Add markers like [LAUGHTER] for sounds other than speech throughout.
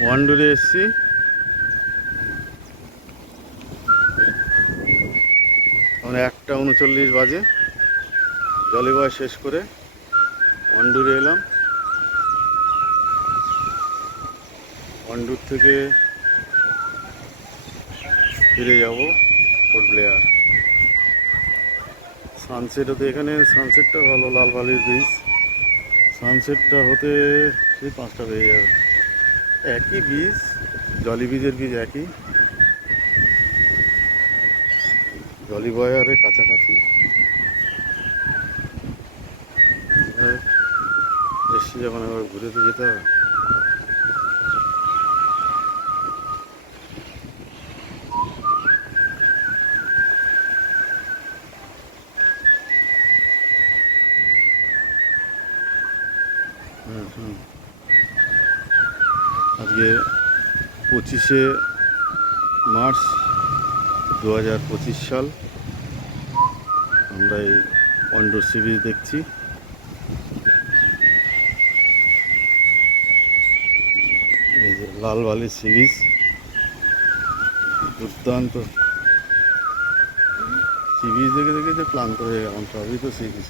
পাণ্ডুরে এসছি। আমরা একটা উনচল্লিশ বাজে। জলিবয় শেষ করে পাণ্ডুরে এলাম। পাণ্ডুর থেকে ফিরে যাব পোর্ট ব্লেয়ার। সানসেট হতে এখানে, সানসেটটা ভালো, লাল বালির ব্রিজ সানসেটটা হতে সেই পাঁচটা বেজে যাবে। একই বীজ, জলি বীজের বীজ একই। জলি বয়ারে কাছাকাছি। এসছি যখন আবার ঘুরে তো যেতে হবে পঁচিশে মার্চ দু হাজার পঁচিশ সাল আমরা এই অন্ডোর সি বিচ দেখছি। এই যে লাল বালির সি বিচ দুর্দান্ত সি বিচ দেখে দেখে যে ক্লান্ত হয়ে গেলাম, সবই তো সি বিচ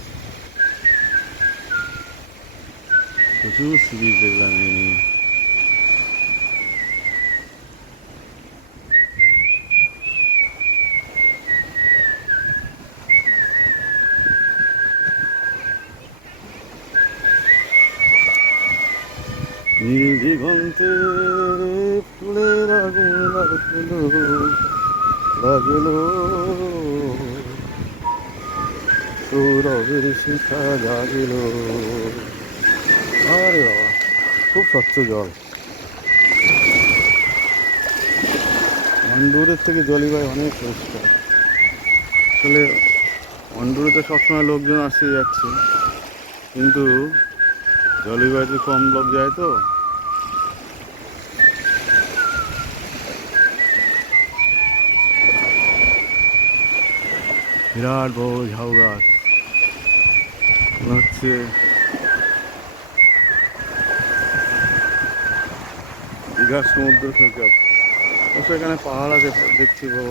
প্রচুর সি বিচ দেখলাম এই নিয়ে। দিগন্তের ফুলের আগুন লাগল লাগল সৌরভের শিখা জাগিল। আরে বাবা, খুব স্বচ্ছ জল। অন্ডুরের থেকে জলিবাই অনেক পরিষ্কার। আসলে অন্ডুরে তো সবসময় লোকজন আসে যাচ্ছে, কিন্তু জলিবাইতে কম লোক যায় তো। বিরাট বড় ঝাউ গাছ। হচ্ছে দীঘার সমুদ্র সৈকত। অবশ্য এখানে পাহাড় আছে দেখছি বড়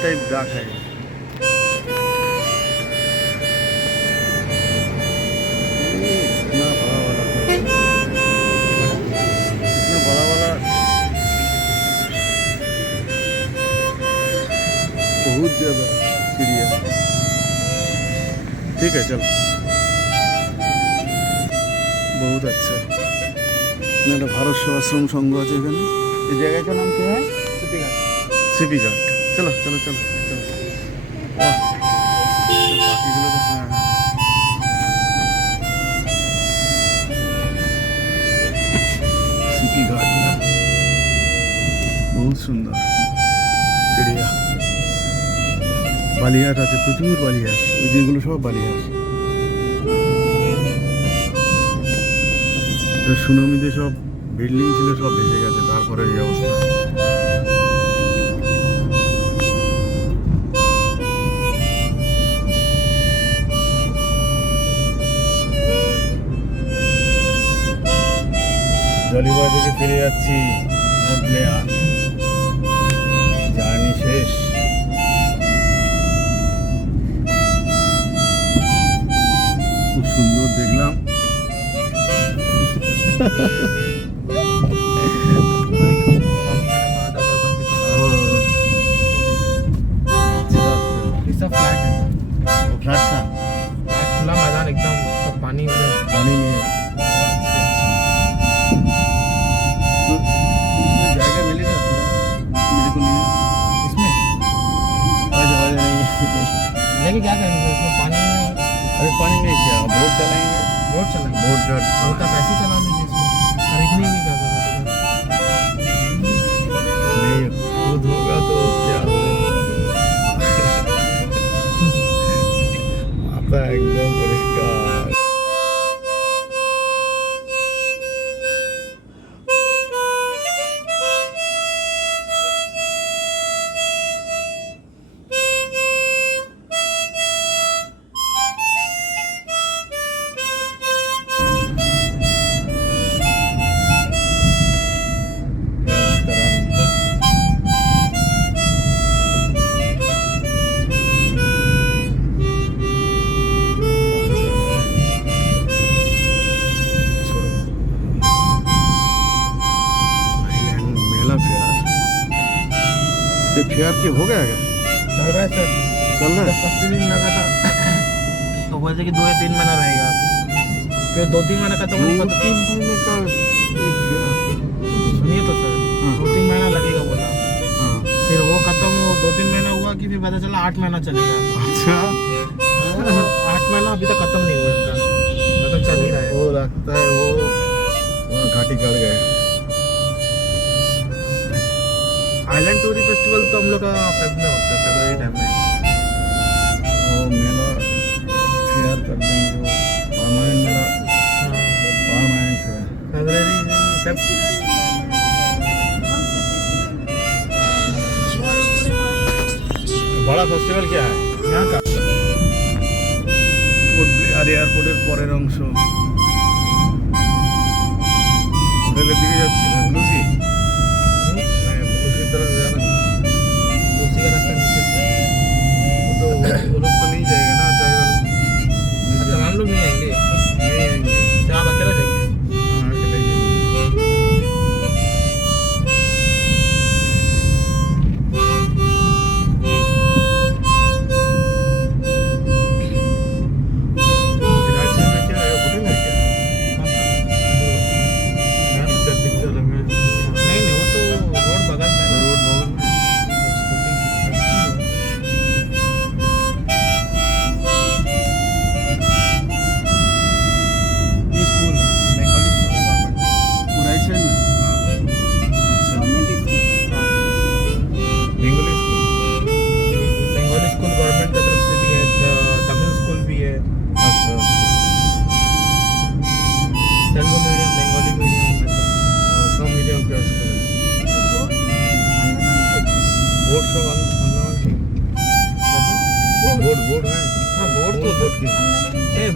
टाइप डाक है इतना बड़ा वाला इतना बड़ा वाला बहुत ज्यादा चिड़िया ठीक है चल बहुत अच्छा এখানে একটা ভারত সেবাশ্রম সংঘ আছে এখানে এই জায়গাটার নাম কি হয় সিপি ঘাট চলো চলো চলো চলো। পাখিগুলো হ্যাঁ ঘাট না বহুত সুন্দর। চিড়িয়া বালিহাট আছে, প্রচুর বালিহাট। ওই যেগুলো সব বালিহাট। সুনামিতে সব বিল্ডিং ছিল, সব ভেসে গেছে, তারপরে এই অবস্থা। জলিগড় থেকে ফিরে যাচ্ছি জার্নি শেষ। খুব সুন্দর দেখলাম। [LAUGHS] चलाएँगे। बोट का पैसे चला लीजिए इसमें। खरीदने की क्या ये फेयर के हो गया क्या चल रहा है सर चल रहा है फ़र्स्ट दिन लगा था तो बोलते कि दो या तीन महीना रहेगा फिर दो तीन महीना खत्म होने दो के बाद तीन महीने का सुनिए तो सर हाँ। दो तीन महीना लगेगा बोला हाँ फिर वो खत्म हो दो तीन महीना हुआ कि फिर पता चला आठ महीना चलेगा अच्छा आठ महीना अभी तक खत्म नहीं हुआ इसका मतलब चल ही रहा है वो लगता है वो घाटी कर गए आइलैंड टूरी फेस्टिवल तो हम लोग का फेब में होता है फरवरी टाइम में वो मेला फेयर कर देंगे वो परमानेंट मेला परमानेंट फेयर फरवरी फेब বড় ফেস্টিভ্যাল কি হয় यहाँ का আর এয়ারপোর্টের পরের অংশ হোটেলের দিকে যাচ্ছি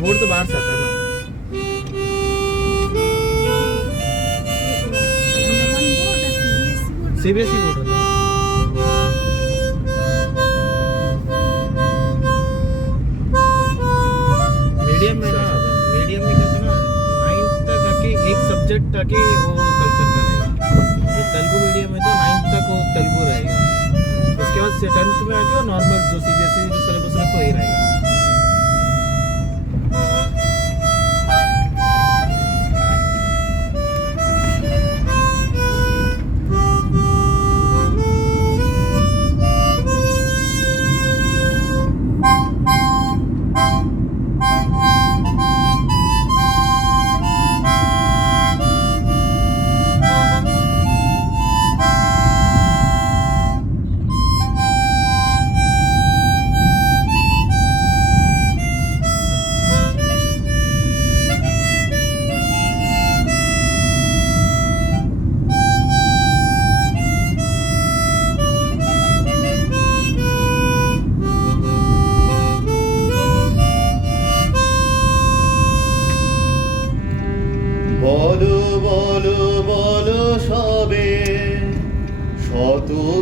ए तो बाहर से आता है ना। सीबीएसई बोर्ड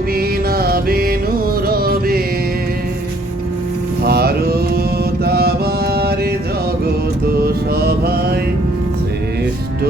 বিনা বেনু রবে ভারত আবার জগত সভায় শ্রেষ্ঠ